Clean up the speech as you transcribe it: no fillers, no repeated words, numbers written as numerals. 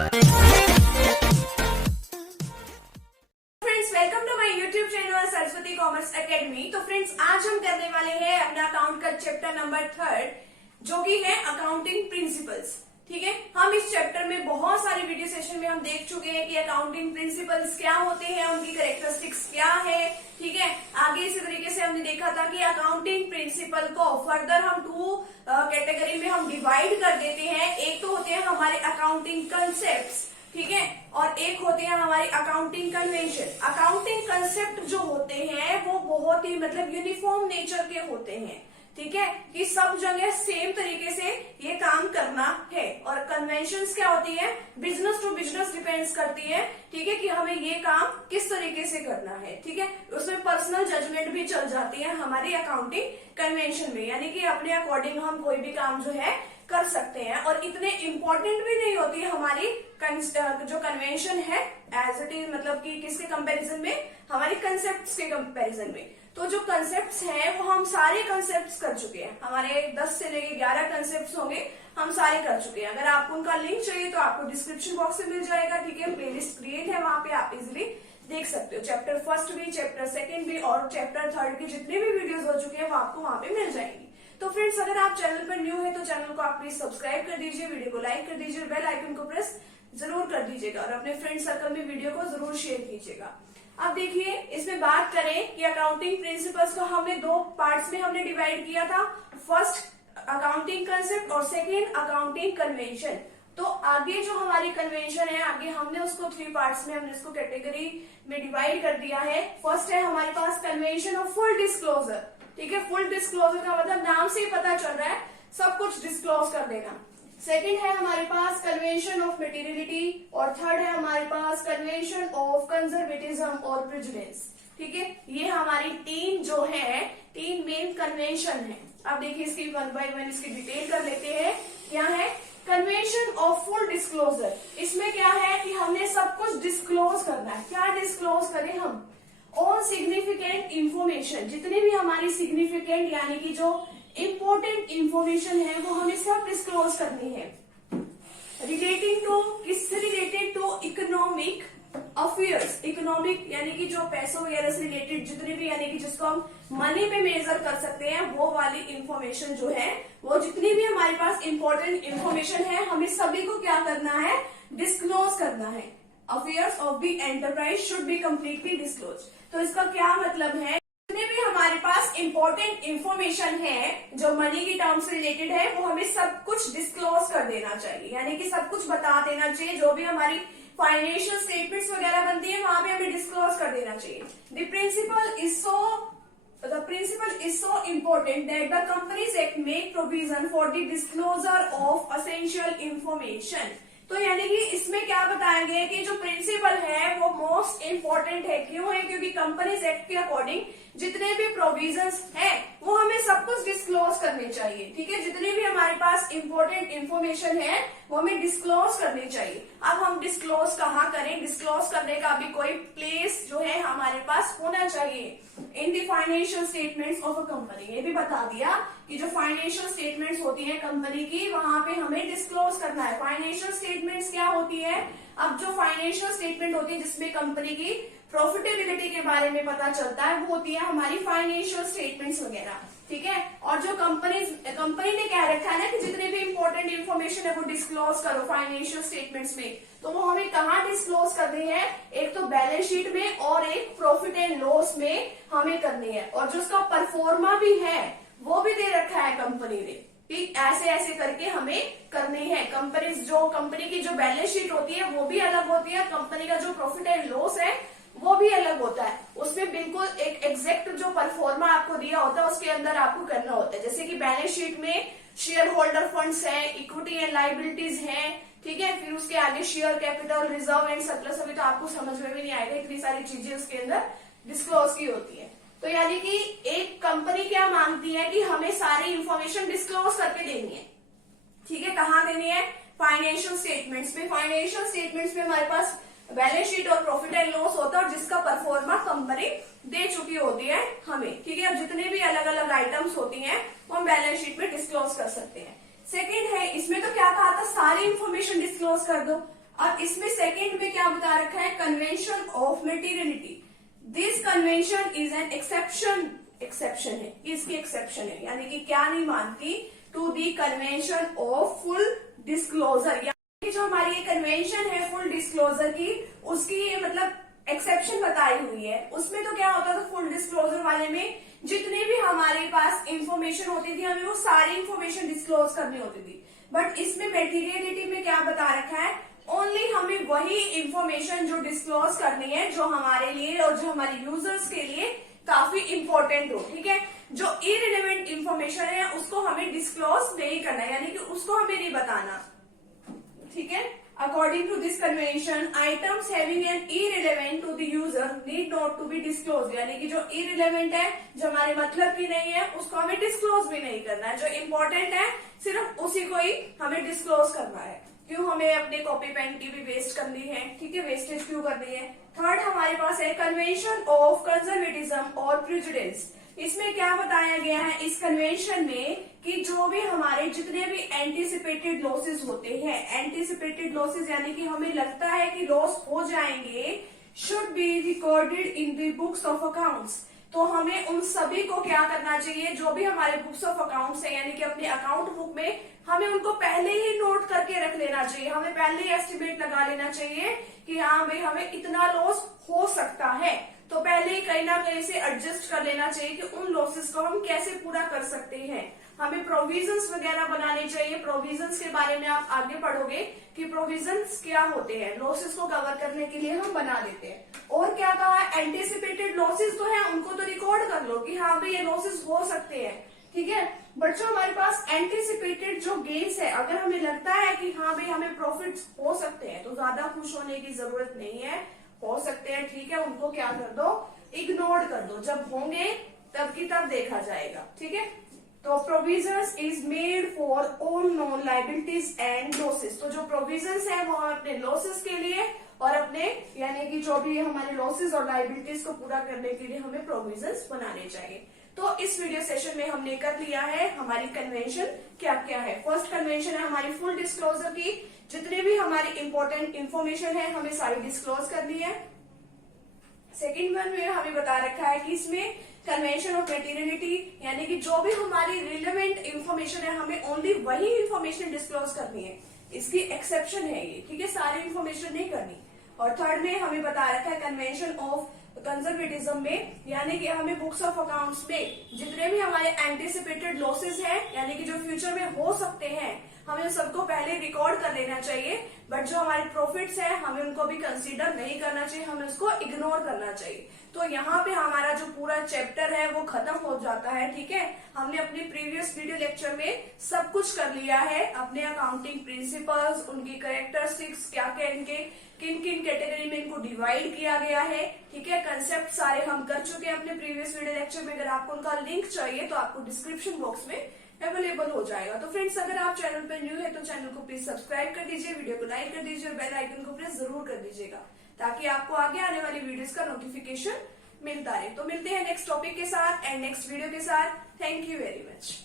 Friends, welcome to my YouTube channel Saraswati commerce academy. तो friends, आज हम करने वाले हैं अपना अकाउंट का चैप्टर नंबर 3, जो कि है अकाउंटिंग प्रिंसिपल्स। ठीक है, हम इस चैप्टर में बहुत सारे वीडियो सेशन में हम देख चुके हैं कि अकाउंटिंग प्रिंसिपल्स क्या होते हैं, उनकी कैरेक्टरिस्टिक्स क्या है। ठीक है, आगे इसी तरीके से हमने देखा था कि अकाउंटिंग प्रिंसिपल को फर्दर हम 2 कैटेगरी में हम डिवाइड कर देते हैं। एक तो होते हैं हमारे अकाउंटिंग कंसेप्ट, ठीक है, और एक होते हैं हमारे अकाउंटिंग कन्वेंशन। अकाउंटिंग कंसेप्ट जो होते हैं वो बहुत ही मतलब यूनिफॉर्म नेचर के होते हैं। ठीक है, कि सब जगह सेम तरीके से ये काम करना है। और कन्वेंशंस क्या होती है, बिजनेस टू बिजनेस डिपेंड्स करती है। ठीक है, कि हमें ये काम किस तरीके से करना है। ठीक है, उसमें पर्सनल जजमेंट भी चल जाती है हमारी अकाउंटिंग कन्वेंशन में, यानी कि अपने अकॉर्डिंग हम कोई भी काम जो है कर सकते हैं। और इतने इम्पोर्टेंट भी नहीं होती है हमारी जो कन्वेंशन है एज इट इज, मतलब कि किसके कंपैरिजन में, हमारी कंसेप्ट्स के कंपैरिजन में। तो जो कंसेप्ट्स हैं वो हम सारे कंसेप्ट्स कर चुके हैं, हमारे 10 से लेके 11 कंसेप्ट्स होंगे, हम सारे कर चुके हैं। अगर आपको उनका लिंक चाहिए तो आपको डिस्क्रिप्शन बॉक्स में मिल जाएगा। ठीक है, प्लेलिस्ट क्रिएट है, वहां पे आप इजिली देख सकते हो। चैप्टर 1 भी, चैप्टर 2 भी और चैप्टर 3 की जितने भी वीडियोस हो चुके हैं वो आपको वहां पे मिल जाएंगी। तो फ्रेंड्स, अगर आप चैनल पर न्यू है तो चैनल को आप प्लीज सब्सक्राइब कर दीजिए, वीडियो को लाइक कर दीजिए, बेल आइकन को प्रेस जरूर कर दीजिएगा और अपने फ्रेंड सर्कल में वीडियो को जरूर शेयर कीजिएगा। अब देखिए, इसमें बात करें कि अकाउंटिंग प्रिंसिपल्स को हमने 2 पार्ट्स में हमने डिवाइड किया था। फर्स्ट अकाउंटिंग कंसेप्ट और सेकेंड अकाउंटिंग कन्वेंशन। तो आगे जो हमारी कन्वेंशन है, आगे हमने उसको 3 पार्ट्स में हमने इसको कैटेगरी में डिवाइड कर दिया है। फर्स्ट है हमारे पास कन्वेंशन ऑफ फुल डिस्क्लोजर। ठीक है, फुल डिस्क्लोजर का मतलब नाम से ही पता चल रहा है, सब कुछ डिस्क्लोज कर देना। सेकंड है हमारे पास कन्वेंशन ऑफ मटेरियलिटी और थर्ड है हमारे पास कन्वेंशन ऑफ कंजर्वेटिज्म और प्रेजुडिस। ठीक है, ये हमारी 3 जो है 3 मेन कन्वेंशन है। अब देखिए, इसकी 1 बाय 1 इसकी डिटेल कर लेते हैं। क्या है कन्वेंशन ऑफ फुल डिस्क्लोजर? इसमें क्या है कि हमने सब कुछ डिस्क्लोज करना है। क्या डिस्क्लोज करें हम? ऑल सिग्निफिकेंट इंफॉर्मेशन, जितनी भी हमारी सिग्निफिकेंट यानी कि जो इंपॉर्टेंट इंफॉर्मेशन है वो हमें सब डिस्क्लोज करनी है। रिलेटिंग टू, किससे related? To economic affairs. Economic यानी कि जो पैसों वगैरह से रिलेटेड जितने भी, यानी कि जिसको हम मनी पे मेजर कर सकते हैं, वो वाली इंफॉर्मेशन जो है, वो जितनी भी हमारे पास इंपॉर्टेंट इंफॉर्मेशन है, हमें सभी को क्या करना है? डिस्क्लोज करना है। Affairs of the enterprise should be completely disclose. तो इसका क्या मतलब है, जितने भी हमारे पास इंपॉर्टेंट इंफॉर्मेशन है जो मनी की टर्म से रिलेटेड है, वो हमें सब कुछ डिस्क्लोज कर देना चाहिए, यानी कि सब कुछ बता देना चाहिए। जो भी हमारी फाइनेंशियल स्टेटमेंट्स वगैरह बनती है वहां पे हमें डिस्क्लोज कर देना चाहिए। The principle is so important that the companies act make provision for the disclosure of essential information. तो यानी कि इसमें क्या बताया गया है कि जो प्रिंसिपल है वो मोस्ट इम्पोर्टेंट है। क्यों है? क्योंकि कंपनीज एक्ट के अकॉर्डिंग जितने भी प्रोविजंस हैं वो हमें सब कुछ डिस्क्लोज करने चाहिए। ठीक है, जितने भी हमारे पास इंपॉर्टेंट इंफॉर्मेशन है वो हमें डिस्क्लोज करनी चाहिए। अब हम डिस्क्लोज कहाँ करें? डिस्क्लोज करने का भी कोई प्लेस जो है हमारे पास होना चाहिए। In the financial statements of a company, ये भी बता दिया कि जो फाइनेंशियल स्टेटमेंट्स होती है कंपनी की, वहां पे हमें डिस्क्लोज करना है। फाइनेंशियल स्टेटमेंट्स क्या होती है? अब जो फाइनेंशियल स्टेटमेंट होती है जिसमें कंपनी की प्रॉफिटेबिलिटी के बारे में पता चलता है, वो होती है हमारी फाइनेंशियल स्टेटमेंट्स वगैरह। ठीक है, और जो कंपनी ने क्या रखा है ना कि जितने भी इंपॉर्टेंट इन्फॉर्मेशन है वो डिस्क्लोज करो फाइनेंशियल स्टेटमेंट्स में, तो वो हमें कहाँ डिस्क्लोज करनी है? एक तो बैलेंस शीट में और एक प्रॉफिट एंड लॉस में हमें करनी है। और जो उसका परफॉर्मा भी है वो भी दे रखा है कंपनी ने। ठीक, ऐसे ऐसे करके हमें करनी है। कंपनी की जो बैलेंस शीट होती है वो भी अलग होती है, कंपनी का जो प्रॉफिट एंड लॉस है वो भी अलग होता है। उसमें बिल्कुल एक एग्जैक्ट जो परफॉर्मा आपको दिया होता है उसके अंदर आपको करना होता है। जैसे कि बैलेंस शीट में शेयर होल्डर फंड्स हैं, इक्विटी एंड लाइबिलिटीज हैं। ठीक है, फिर उसके आगे share capital, reserve and surplus, अभी तो आपको समझ में भी नहीं आएगा, इतनी सारी चीजें उसके अंदर डिस्क्लोज की होती है। तो यानी कि एक कंपनी क्या मांगती है कि हमें सारी इंफॉर्मेशन डिस्क्लोज करके देनी है। ठीक है, कहाँ देनी है? फाइनेंशियल स्टेटमेंट्स में। फाइनेंशियल स्टेटमेंट्स में हमारे पास बैलेंस शीट और प्रॉफिट एंड लॉस होता है और जिसका परफॉर्मा कंपनी दे चुकी होती है हमें। ठीक है, अब जितने भी अलग अलग आइटम्स होती हैं वो हम बैलेंस शीट में डिस्क्लोज कर सकते हैं। सेकंड है, इसमें तो क्या कहा था, सारी इंफॉर्मेशन डिस्क्लोज कर दो। अब इसमें सेकंड में क्या बता रखा है, convention of materiality. This convention is an exception है, इसकी एक्सेप्शन है, यानी कि क्या नहीं मानती, to the convention of full disclosure. यानी जो हमारी ये कन्वेंशन है फुल डिस्क्लोजर की, उसकी ये मतलब एक्सेप्शन बताई हुई है। उसमें तो क्या होता था, फुल डिस्क्लोजर वाले में जितने भी हमारे पास इंफॉर्मेशन होती थी हमें वो सारी इंफॉर्मेशन डिस्क्लोज करनी होती थी। बट इसमें मेटीरियलिटी में क्या बता रखा है, ओनली हमें वही इंफॉर्मेशन जो डिस्क्लोज करनी है जो हमारे लिए और जो हमारे यूजर्स के लिए काफी इंपॉर्टेंट हो, ठीक है। जो इररिलेवेंट इंफॉर्मेशन है उसको हमें डिस्क्लोज नहीं करना, यानी कि उसको हमें नहीं बताना, ठीक है। According to this convention, items having an irrelevant to the user need not to be disclose, यानी कि जो इररिलेवेंट है, जो हमारे मतलब की नहीं है, उसको हमें डिस्क्लोज भी नहीं करना है। जो इम्पोर्टेंट है सिर्फ उसी को ही हमें डिस्क्लोज करना है। क्यों हमें अपने कॉपी पेन की भी वेस्ट करनी है, ठीक है, वेस्टेज क्यों करनी है। थर्ड हमारे पास है कन्वेंशन ऑफ कंजर्वेटिज्म और प्रेजुडिस। इसमें क्या बताया गया है इस कन्वेंशन में कि जो भी हमारे जितने भी एंटीसिपेटेड लॉसेस होते हैं, एंटीसिपेटेड लॉसेस यानी कि हमें लगता है कि लॉस हो जाएंगे, should be recorded in the books of accounts. तो हमें उन सभी को क्या करना चाहिए, जो भी हमारे बुक्स ऑफ अकाउंट्स है, यानी कि अपने अकाउंट बुक में हमें उनको पहले ही नोट करके रख लेना चाहिए। हमें पहले ही एस्टिमेट लगा लेना चाहिए कि हाँ भाई हमें इतना लॉस हो सकता है, तो पहले ही कहीं ना कहीं से एडजस्ट कर लेना चाहिए कि उन लॉसेस को हम कैसे पूरा कर सकते हैं। हमें प्रोविजंस वगैरह बनाने चाहिए। प्रोविजंस के बारे में आप आगे पढ़ोगे कि प्रोविजंस क्या होते हैं, लॉसेस को कवर करने के लिए हम बना देते हैं। और क्या कहा है, एंटीसिपेटेड लॉसेस तो है उनको तो रिकॉर्ड कर लो कि हाँ भाई ये लॉसेस हो सकते हैं, ठीक है। बट जो हमारे पास एंटीसिपेटेड जो गेन्स है, अगर हमें लगता है कि हाँ भाई हमें प्रॉफिट्स हो सकते हैं, तो ज्यादा खुश होने की जरूरत नहीं है, हो सकते हैं, ठीक है, उनको क्या कर दो, इग्नोर कर दो। जब होंगे तब की तब देखा जाएगा, ठीक है। तो provisions is made for all non liabilities and losses. तो जो प्रोविजंस है वो हम अपने लॉसेस के लिए और अपने यानी कि जो भी हमारे लॉसेस और लाइबिलिटीज को पूरा करने के लिए हमें प्रोविजंस बनाने चाहिए। तो इस वीडियो सेशन में हमने कर लिया है हमारी कन्वेंशन क्या क्या है। फर्स्ट कन्वेंशन है हमारी फुल डिस्क्लोजर की, जितने भी हमारी इंपॉर्टेंट इंफॉर्मेशन है हमें सारी डिस्क्लोज करनी है। सेकेंड वन में हमें बता रखा है कि इसमें कन्वेंशन ऑफ मेटीरियलिटी, यानी कि जो भी हमारी रिलेवेंट इंफॉर्मेशन है हमें ओनली वही इंफॉर्मेशन डिस्क्लोज करनी है, इसकी एक्सेप्शन है ये, ठीक है, सारी इंफॉर्मेशन नहीं करनी। और थर्ड में हमें बता रखा है कन्वेंशन ऑफ कंजर्वेटिज्म में, यानी कि हमें बुक्स ऑफ अकाउंट्स में जितने भी हमारे एंटीसिपेटेड लॉसेस हैं, यानी कि जो फ्यूचर में हो सकते हैं, हमें सबको पहले रिकॉर्ड कर लेना चाहिए। बट जो हमारे प्रॉफिट्स है हमें उनको भी कंसीडर नहीं करना चाहिए, हमें उसको इग्नोर करना चाहिए। तो यहाँ पे हमारा जो पूरा चैप्टर है वो खत्म हो जाता है, ठीक है। हमने अपने प्रीवियस वीडियो लेक्चर में सब कुछ कर लिया है, अपने अकाउंटिंग प्रिंसिपल्स, उनकी कैरेक्टरिस्टिक्स क्या क्या, इनके किन किन कैटेगरी में इनको डिवाइड किया गया है, ठीक है। कंसेप्ट सारे हम कर चुके हैं अपने प्रीवियस वीडियो लेक्चर में। अगर आपको उनका लिंक चाहिए तो आपको डिस्क्रिप्शन बॉक्स में अवेलेबल हो जाएगा। तो फ्रेंड्स अगर आप चैनल पर न्यू है तो चैनल को प्लीज सब्सक्राइब कर दीजिए, वीडियो को लाइक कर दीजिए और बेल आइकन को प्रेस जरूर कर दीजिएगा, ताकि आपको आगे आने वाली वीडियोस का नोटिफिकेशन मिलता रहे। तो मिलते हैं नेक्स्ट टॉपिक के साथ एंड नेक्स्ट वीडियो के साथ। Thank you very much.